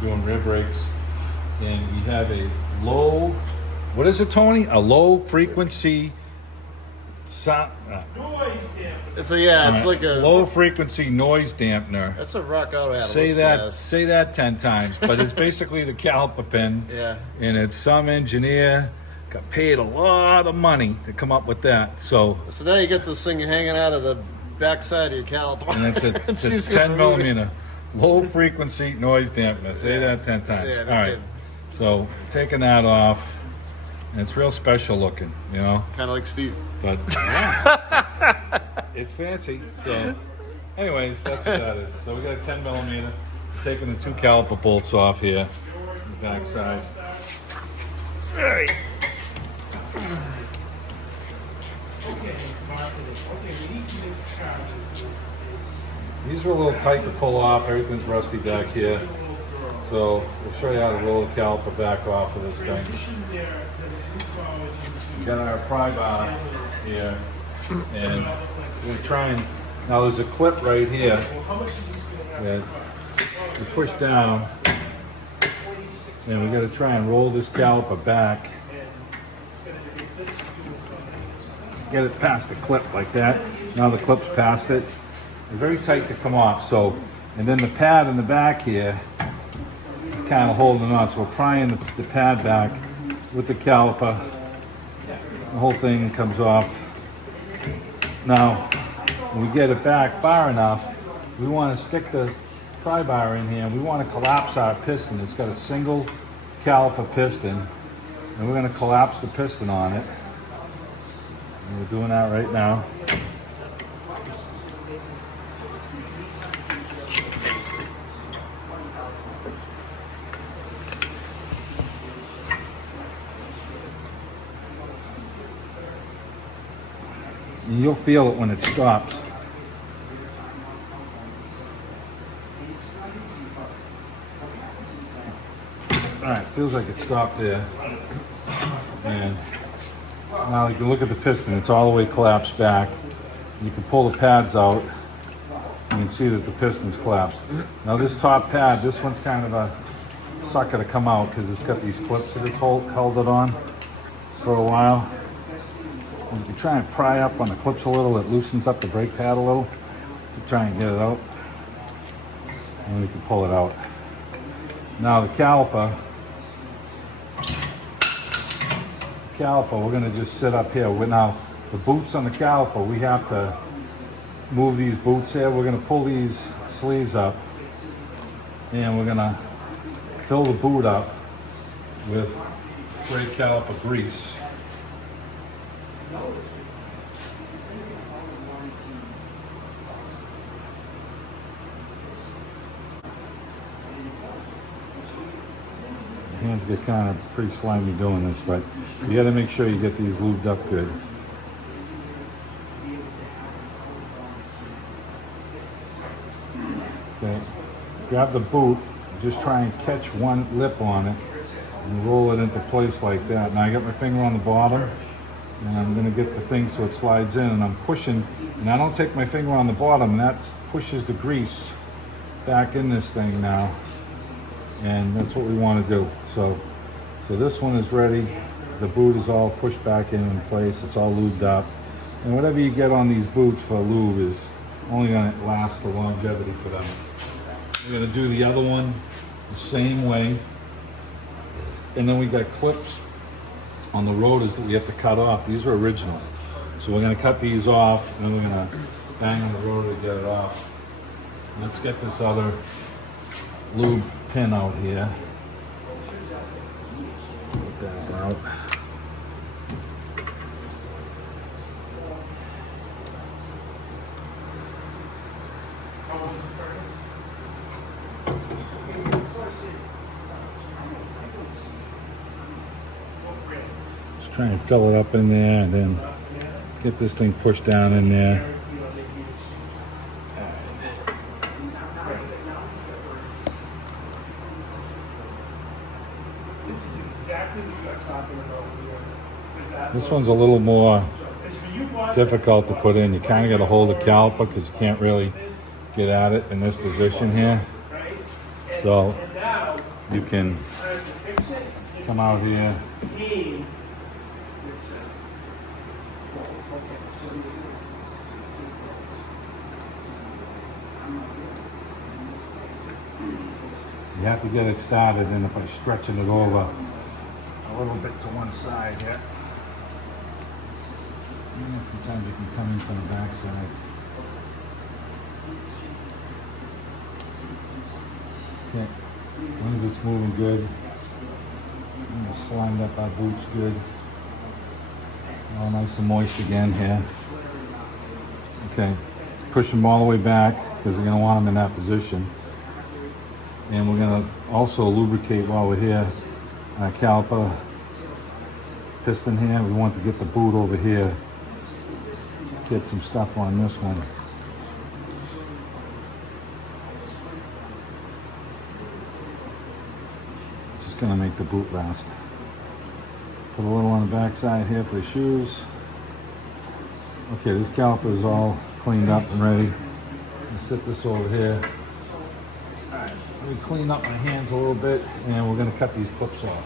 doing rear brakes, and we have a low, what is it, Tony? A low frequency sound. Noise dampener. It's it's like a low frequency noise dampener. That's a rock auto. Say that 10 times, but it's basically the caliper pin. Yeah. And it's some engineer got paid a lot of money to come up with that. So now you get this thing hanging out of the backside of your caliper. And it's a 10 millimeter low frequency noise dampener. Say that 10 times. Yeah, all right. So taking that off, and it's real special looking, you know. Kind of like Steve. But it's fancy. So, anyways, that's what that is. So we got a 10 millimeter. Taking the two caliper bolts off here, the back side. All right. These are a little tight to pull off. Everything's rusty back here. So we'll show you how to roll the caliper back off of this thing. We got our pry bar here, and we're trying. Now there's a clip right here that we push down, and we got to try and roll this caliper back. Get it past the clip like that. Now the clip's past it. It's very tight to come off. So, and then the pad in the back here is kind of holding on. So we're prying the pad back with the caliper. The whole thing comes off. Now, when we get it back far enough, we want to stick the pry bar in here, and we want to collapse our piston. It's got a single caliper piston, and we're going to collapse the piston on it. And we're doing that right now. And you'll feel it when it stops. Alright, feels like it stopped there. And now you can look at the piston, it's all the way collapsed back. You can pull the pads out, you can see that the piston's collapsed. Now this top pad, this one's kind of a sucker to come out because it's got these clips that it's held it on for a while. And if you try and pry up on the clips a little, it loosens up the brake pad a little to try and get it out. And we can pull it out. Now the caliper, we're going to just sit up here. Now the boots on the caliper, we have to move these boots here. We're going to pull these sleeves up, and we're going to fill the boot up with brake caliper grease. Hands get kind of pretty slimy doing this, but you got to make sure you get these lubed up good. Okay, grab the boot, just try and catch one lip on it and roll it into place like that. Now I got my finger on the bottom, and I'm going to get the thing so it slides in, and I'm pushing, and I don't take my finger on the bottom, and that pushes the grease back in this thing now. And that's what we want to do. So this one is ready. The boot is all pushed back in place. It's all lubed up. And whatever you get on these boots for lube is only going to last the longevity for them. We're going to do the other one the same way. And then we got clips on the rotors that we have to cut off. These are original. So we're going to cut these off, and then we're going to bang on the rotor to get it off. Let's get this other lube pin out here. Get that out. Just try and fill it up in there, and then get this thing pushed down in there. This one's a little more difficult to put in. You kind of got to hold the caliper because you can't really get at it in this position here. So you can come out here. You have to get it started and by stretching it over a little bit to one side here. And sometimes you can come in from the back side. Okay, as long as it's moving good. Slimed up our boots good. All nice and moist again here. Okay, push them all the way back because we're going to want them in that position. And we're going to also lubricate while we're here our caliper piston here. We want to get the boot over here. Get some stuff on this one. This is going to make the boot last. Put a little on the back side here for the shoes. Okay, this caliper is all cleaned up and ready. Let's set this over here. Alright, let me clean up my hands a little bit and we're going to cut these clips off.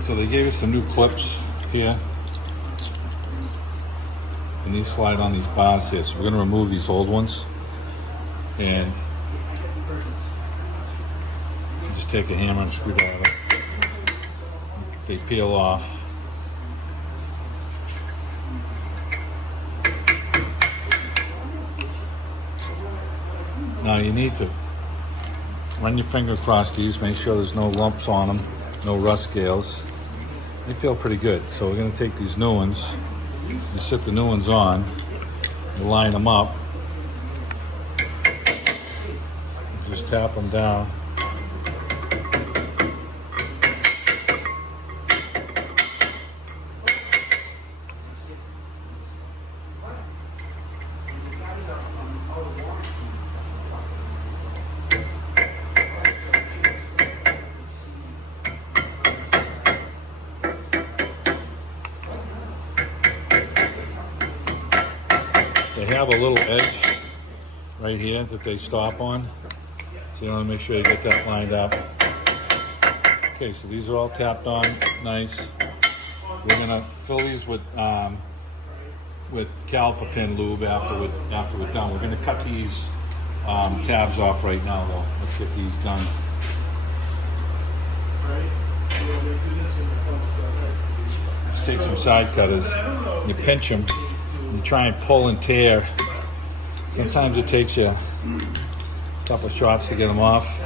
So they gave us some new clips here. And these slide on these bars here. So we're going to remove these old ones. And just take a hammer and screwdriver. They peel off. Now you need to run your finger across these, make sure there's no lumps on them, no rust scales. They feel pretty good. So we're going to take these new ones, you sit the new ones on, you line them up, just tap them down. They have a little edge right here that they stop on. So you want to make sure you get that lined up. Okay, so these are all tapped on, nice. We're gonna fill these with caliper pin lube after we're done. We're gonna cut these tabs off right now though. Let's get these done. Just take some side cutters, you pinch them, and try and pull and tear. Sometimes it takes you a couple of shots to get them off.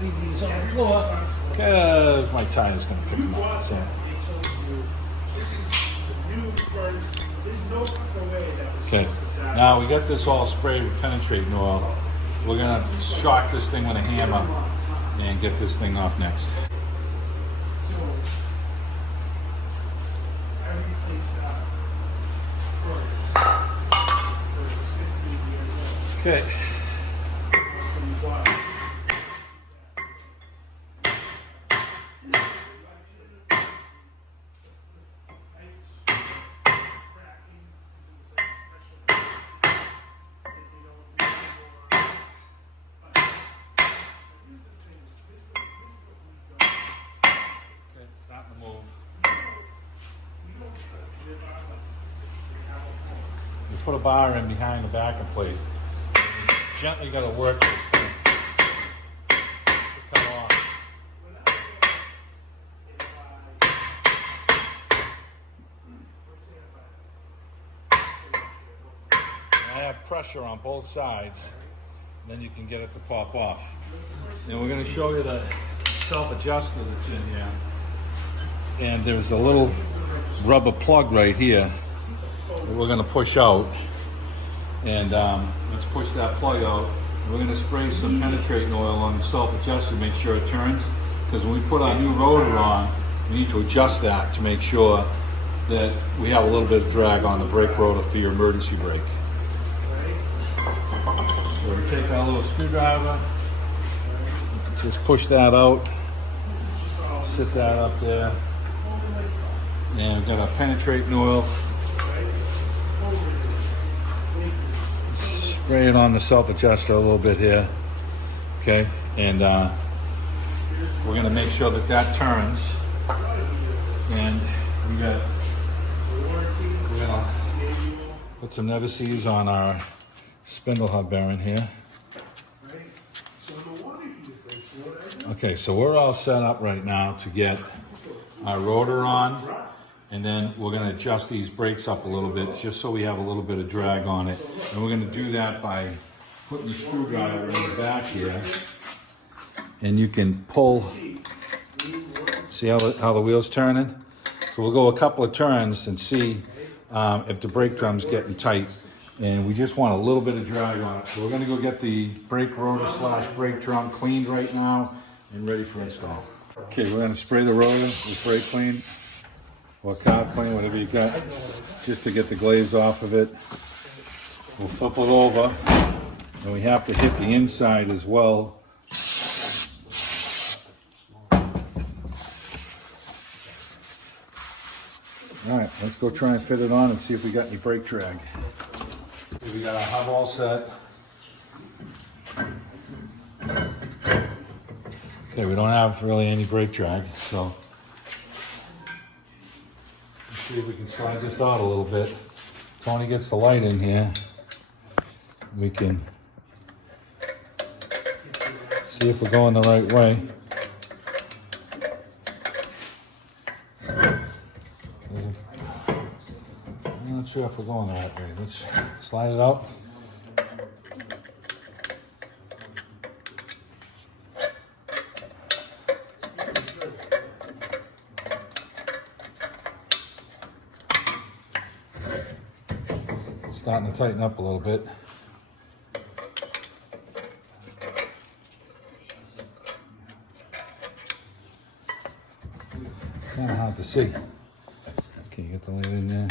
Leave these on the floor because my tie is going to pick them up. So. Okay, now we got this all sprayed with penetrating oil. We're going to shock this thing with a hammer and get this thing off next. Okay. Starting to move. You put a bar in behind the back and place. Gently got to work this thing to come off. I have pressure on both sides, then you can get it to pop off. And we're going to show you the self-adjuster that's in here. And there's a little rubber plug right here that we're going to push out. And let's push that plug out. And we're going to spray some penetrating oil on the self-adjuster to make sure it turns. Because when we put our new rotor on, we need to adjust that to make sure that we have a little bit of drag on the brake rotor for your emergency brake. So we take our little screwdriver, just push that out, sit that up there. And we've got our penetrating oil. Spray it on the self-adjuster a little bit here. Okay, And we're gonna make sure that that turns. And we're gonna put some never-sees on our spindle hub bearing here. Okay, so we're all set up right now to get our rotor on, and then we're gonna adjust these brakes up a little bit just so we have a little bit of drag on it. And we're gonna do that by putting the screwdriver in the back here, and you can pull, see how the wheel's turning? So we'll go a couple of turns and see if the brake drum's getting tight. And we just want a little bit of drag on it. So we're gonna go get the brake rotor / brake drum cleaned right now and ready for install. Okay, we're gonna spray the rotor with brake clean or carb clean, whatever you got, just to get the glaze off of it. We'll flip it over, and we have to hit the inside as well. All right, let's go try and fit it on and see if we got any brake drag. We got our hub all set. Okay, we don't have really any brake drag, so let's see if we can slide this out a little bit. Tony gets the light in here. We can see if we're going the right way. I'm not sure if we're going the right way. Let's slide it out. Starting to tighten up a little bit. Kind of hard to see. Okay, get the light in there.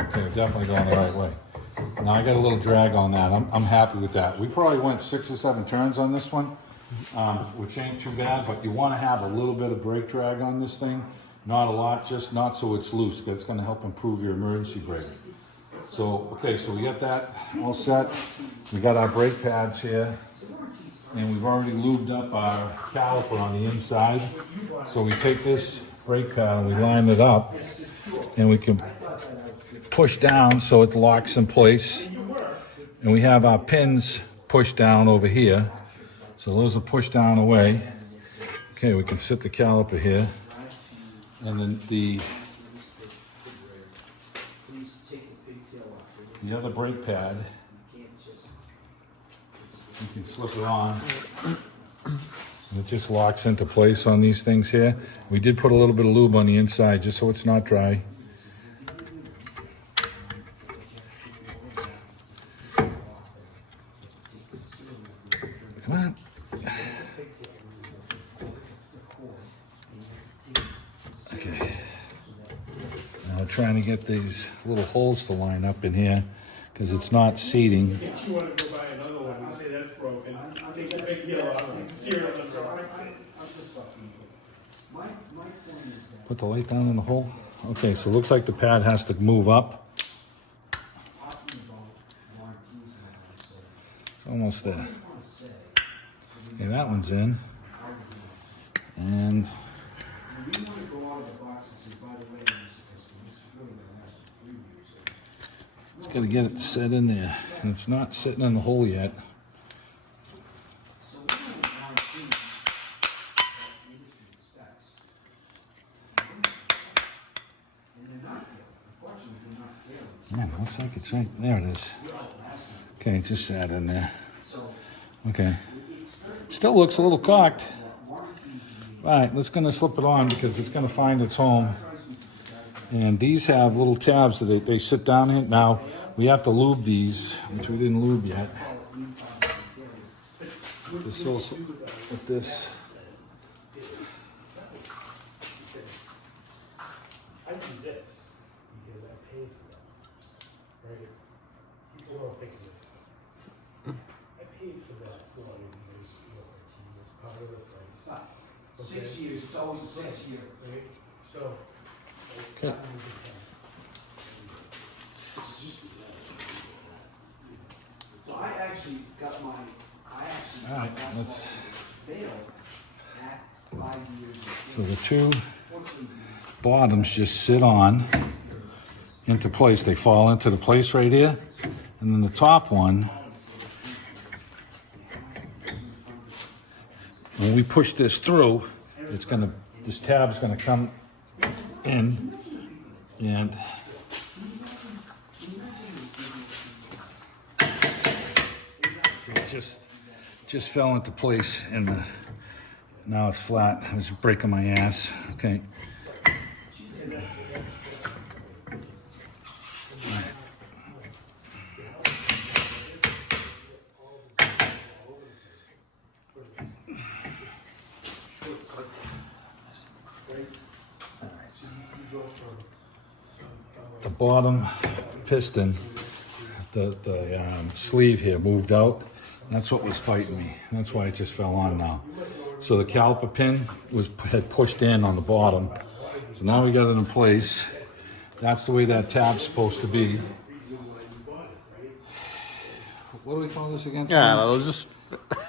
Okay, we're definitely going the right way. Now I got a little drag on that. I'm happy with that. We probably went 6 or 7 turns on this one, which ain't too bad, but you want to have a little bit of brake drag on this thing. Not a lot, just not so it's loose, because it's going to help improve your emergency brake. So, okay, so we got that all set. We got our brake pads here, and we've already lubed up our caliper on the inside. So we take this brake pad and we line it up, and we can push down so it locks in place. And we have our pins pushed down over here. So those are pushed down away. Okay, we can sit the caliper here. And then the other brake pad, you can slip it on. And it just locks into place on these things here. We did put a little bit of lube on the inside just so it's not dry. Come on. Okay. Now we're trying to get these little holes to line up in here because it's not seating. If you want to go buy another one and say that's broken, take the big yellow out, take the serial number out. Put the light down in the hole. Okay, so it looks like the pad has to move up. It's almost there. Okay, that one's in. And just gotta get it set in there. And it's not sitting in the hole yet. Man, it looks like it's right there. It is. Okay, it just sat in there. Okay. Still looks a little cocked. All right, let's gonna slip it on because it's gonna find its home. And these have little tabs that they sit down in. Now we have to lube these, which we didn't lube yet. With this. I do this because I paid for that. Right? People don't think of it. I paid for that water use warranty as part of the price. Okay? 6 years, it's always a 6 year. Right? So, Okay. that one's a So I actually got my, All right, let's. failed at 5 years. So the two bottoms just sit on into place. They fall into the place right here, and then the top one. When we push this through, it's gonna. This tab's gonna come in, and so it just fell into place, and now it's flat. I was breaking my ass. Okay. The bottom piston, the sleeve here moved out. That's what was fighting me. That's why it just fell on now. So the caliper pin had pushed in on the bottom. So now we got it in place. That's the way that tab's supposed to be. What do we call this again? Yeah, it was just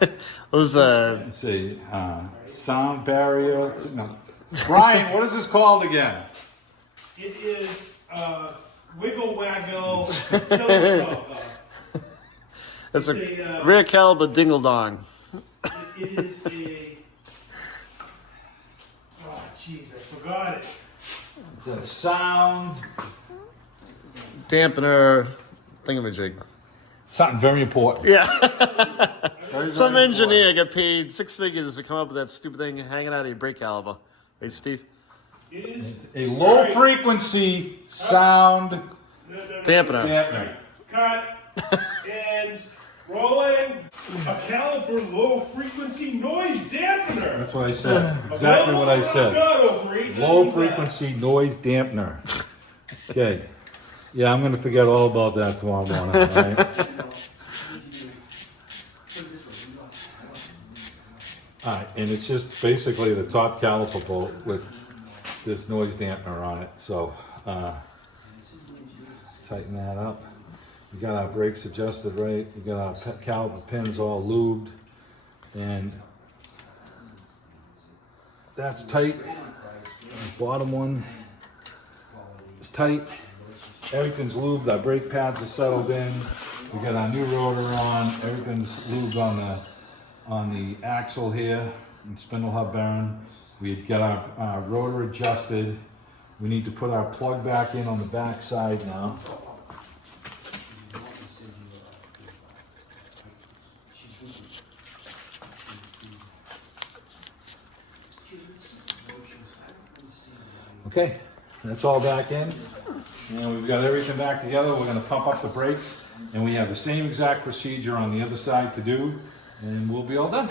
it was It's a sound barrier. No. Brian, what is this called again? It is wiggle waggle. Killer. it's a It's a, rear caliber dingle dong. It is a. Oh, jeez, I forgot it. It's a sound. Dampener thingamajig. Something very important. Yeah. Very, Some very engineer got paid 6 figures to come up with that stupid thing hanging out of your brake caliper. Hey, Steve. It is A low frequency sound Dampener. dampener. cut and rolling. A caliper low frequency noise dampener. That's what I said. Exactly what I said. Low frequency noise dampener. Okay. Yeah, I'm gonna forget all about that tomorrow morning. All right. All right, and it's just basically the top caliper bolt with this noise dampener on it. So tighten that up. We got our brakes adjusted right. We got our caliper pins all lubed, and that's tight. The bottom one is tight. Everything's lubed. Our brake pads are settled in. We got our new rotor on. Everything's lubed on the axle here and spindle hub bearing. We got our rotor adjusted. We need to put our plug back in on the back side now. Okay, that's all back in. And we've got everything back together. We're going to pump up the brakes, and we have the same exact procedure on the other side to do, and we'll be all done.